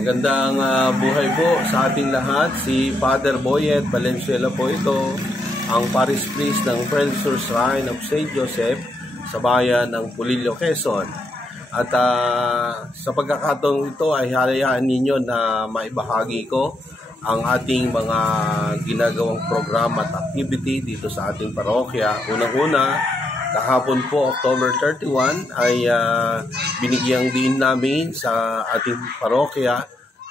Magandang buhay po sa ating lahat. Si Father Boyet Valenzuela po ito, ang Parish Priest ng Prelsur Shrine of St. Joseph sa bayan ng Pulilio, Quezon. At sa pagkakataong ito ay hayaan ninyo na maibahagi ko ang ating mga ginagawang programa at activity dito sa ating parokya. Unang-una, kahapon po, October 31, ay binigyang din namin sa ating parokya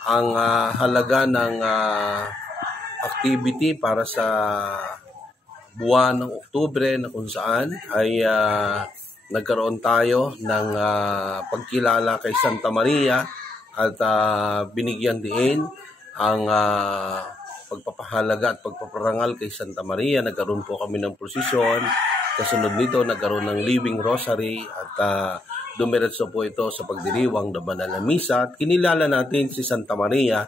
ang halaga ng activity para sa buwan ng Oktubre na kung saan ay nagkaroon tayo ng pagkilala kay Santa Maria at binigyan din ang pagpapahalaga at pagpaparangal kay Santa Maria. Nagkaroon po kami ng prosesyon. Kasunod nito, nagkaroon ng Living Rosary at dumiretso po ito sa pagdiriwang ng Banal na Misa. At kinilala natin si Santa Maria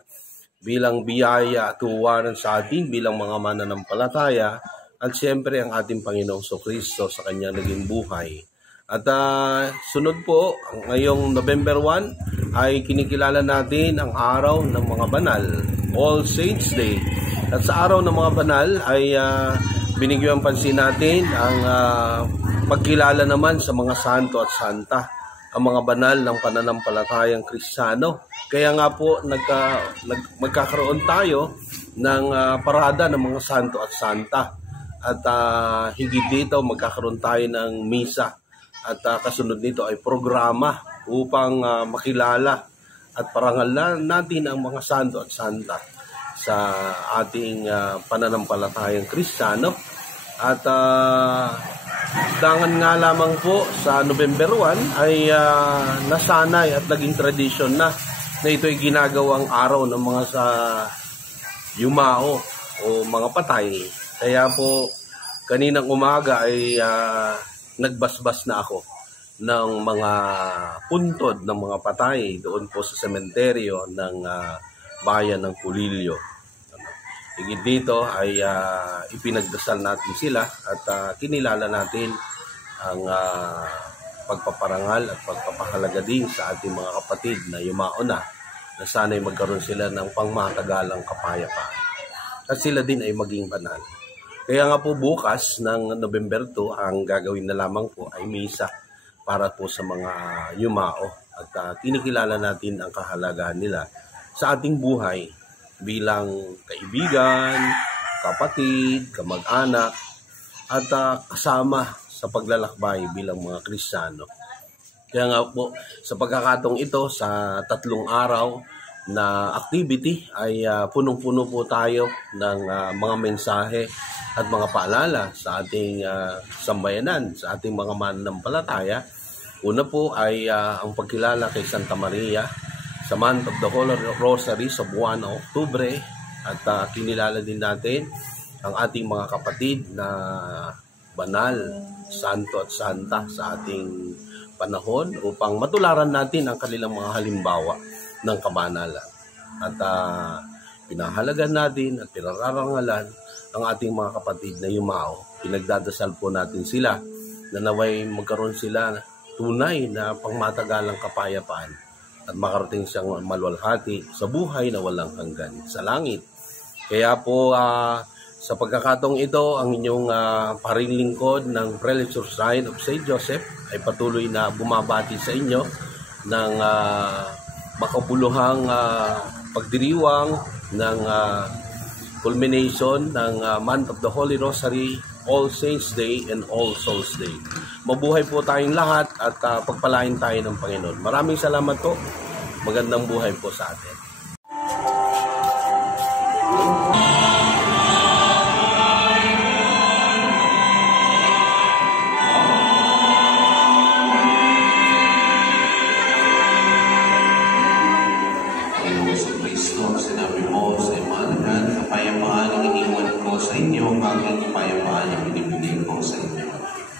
bilang biyaya at tuwanan sa atin bilang mga mananampalataya at siyempre ang ating Panginoong Kristo sa kanyang naging buhay. At sunod po, ngayong November 1 ay kinikilala natin ang araw ng mga banal, All Saints Day. At sa araw ng mga banal ay binigyan pansin natin ang pagkilala naman sa mga santo at santa, ang mga banal ng pananampalatayang Kristiyano. Kaya nga po magkakaroon tayo ng parada ng mga santo at santa. At higit dito magkakaroon tayo ng misa. At kasunod nito ay programa upang makilala at parangalan natin ang mga santo at santa sa ating pananampalatayang Kristiyano. At dangan nga lamang po sa November 1 ay nasanay at naging tradisyon na ito ay ginagawang araw ng mga sa yumao o mga patay. Kaya po kaninang umaga ay nagbasbas na ako ng mga puntod ng mga patay doon po sa sementeryo ng bayan ng Pulilio. Higit dito ay ipinagdasal natin sila at kinilala natin ang pagpaparangal at pagpapahalaga din sa ating mga kapatid na yumao na sana'y magkaroon sila ng pangmatagalang kapayapaan. At sila din ay maging banal. Kaya nga po bukas ng November 2, ang gagawin na lamang po ay misa para po sa mga yumao. At kinikilala natin ang kahalagahan nila sa ating buhay bilang kaibigan, kapatid, kamag-anak, at kasama sa paglalakbay bilang mga Kristiyano. Kaya nga po, sa pagkakataong ito, sa 3 araw na activity, ay punong-puno po tayo ng mga mensahe at mga paalala sa ating sambayanan, sa ating mga mananampalataya. Una po ay ang pagkilala kay Santa Maria sa month of the Holy Rosary sa buwan ng Oktubre. At kinilala din natin ang ating mga kapatid na banal, santo at santa sa ating panahon upang matularan natin ang kanilang mga halimbawa ng kabanalan. At pinahalagan natin at pinararangalan ang ating mga kapatid na yumao. Pinagdadasal po natin sila na naway magkaroon sila tunay na pangmatagalang kapayapaan at makarating siyang maluwalhati sa buhay na walang hanggan sa langit. Kaya po sa pagkakataong ito, ang inyong parinlingkod ng Prelsur Shrine of St. Joseph ay patuloy na bumabati sa inyo ng makabuluhang pagdiriwang ng culmination ng month of the Holy Rosary, All Saints Day and All Souls Day. Mabuhay po tayong lahat at pagpalain tayo ng Panginoon. Maraming salamat po. Magandang buhay po sa atin.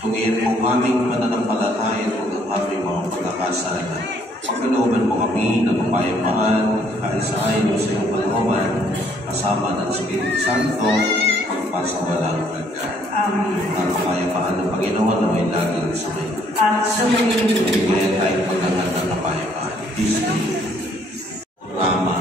Tungihin mo aming mananampalataya at ang aming mga pagkakasala. Pagkalooban mo kami ng kapayapaan, kaisayan mo sa iyong kalooban, kasama ng Espiritu Santo, magpasawalang hanggan. Amen. Ang kapayapaan ng Panginoon na may laging sa kayo. At sa mga bigyan tayong pagkakat ng kapayapaan. Peace be. Rama.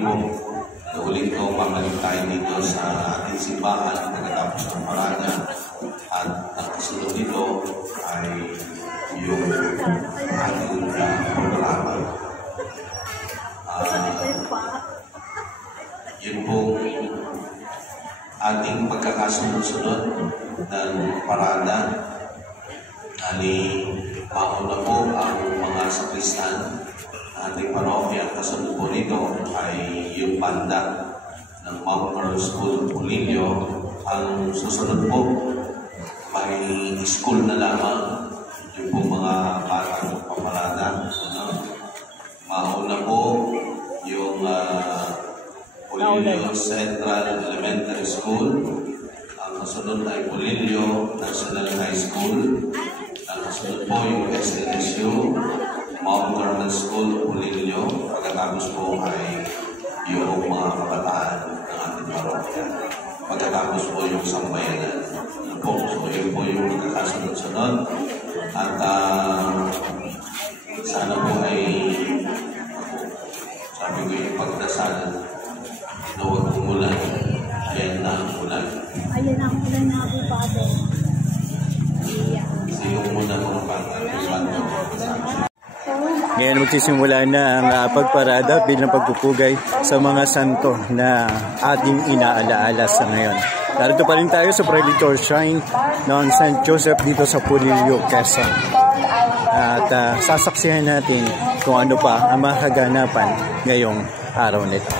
na ulit ko pamalik tayo dito sa ating simbahan pagkatapos ng parada. At ang kasunod nito ay yung ating programa. Yun po ating pagkakasunod-sunod ng parada. Mauna po ang mga sakristan ating parokya. Ang kasunod po nito ay yung banda ng Mount Carmel School Pulilio. Ang susunod po may school na lamang yung po mga batang pamarada. Mauna po yung Pulilio Central Elementary School. Ang kasunod ay Pulilio National High School. Ang kasunod po yung SLSU Mount Carmel School Pulilio. Pagkatapos po ay yung mga kabataan ng ating parokya. Pagkatapos po yung sambayanan. So yun po yung magkakasunod-sunod. At sana po ay sabi ko yung pagdasal na huwag umulan. Ayan na ang ulan. Ayan na ang ulan na po, Father. Kasi yung muna mga pag-iwan na ngayon magsisimula na ang pagparada bilang pagpupugay sa mga santo na ating inaalaala sa ngayon. Narito pa rin tayo sa Prelitor Shrine ng St. Joseph dito sa Pulilio, Quezon. At sasaksihan natin kung ano pa ang makaganapan ngayong araw nito.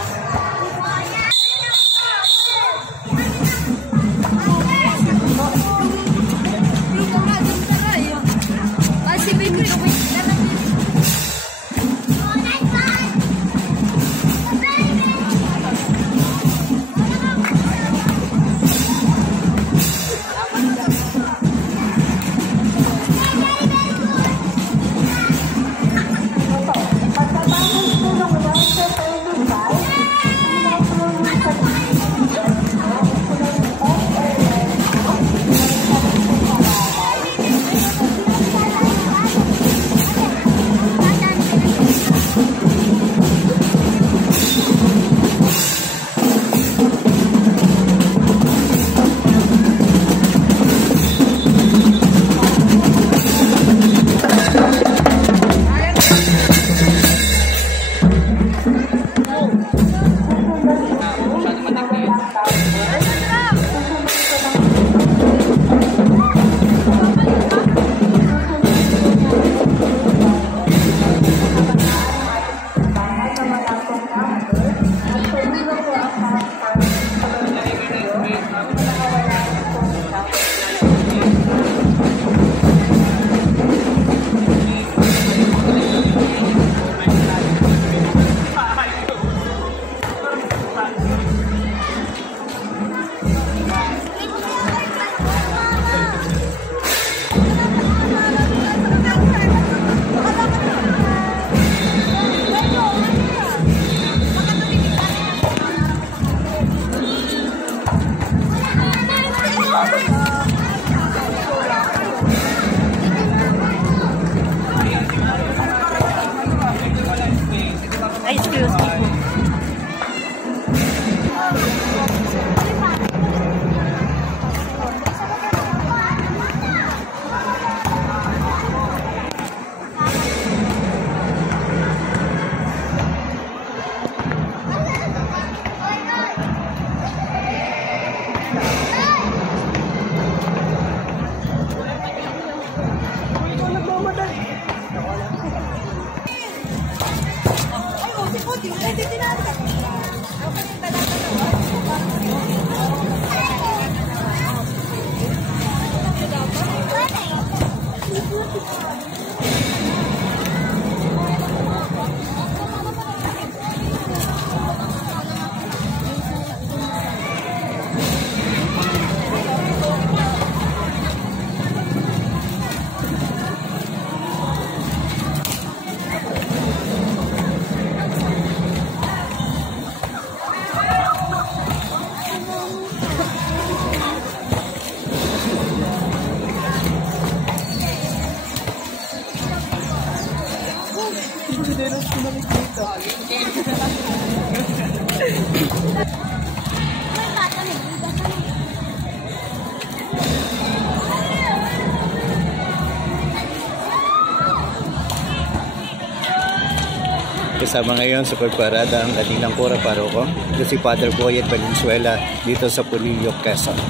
Kasama ngayon sa pagparada ang kanilang kura paroko. Ito si Father Boyet Valenzuela dito sa Pulillo, Quezon.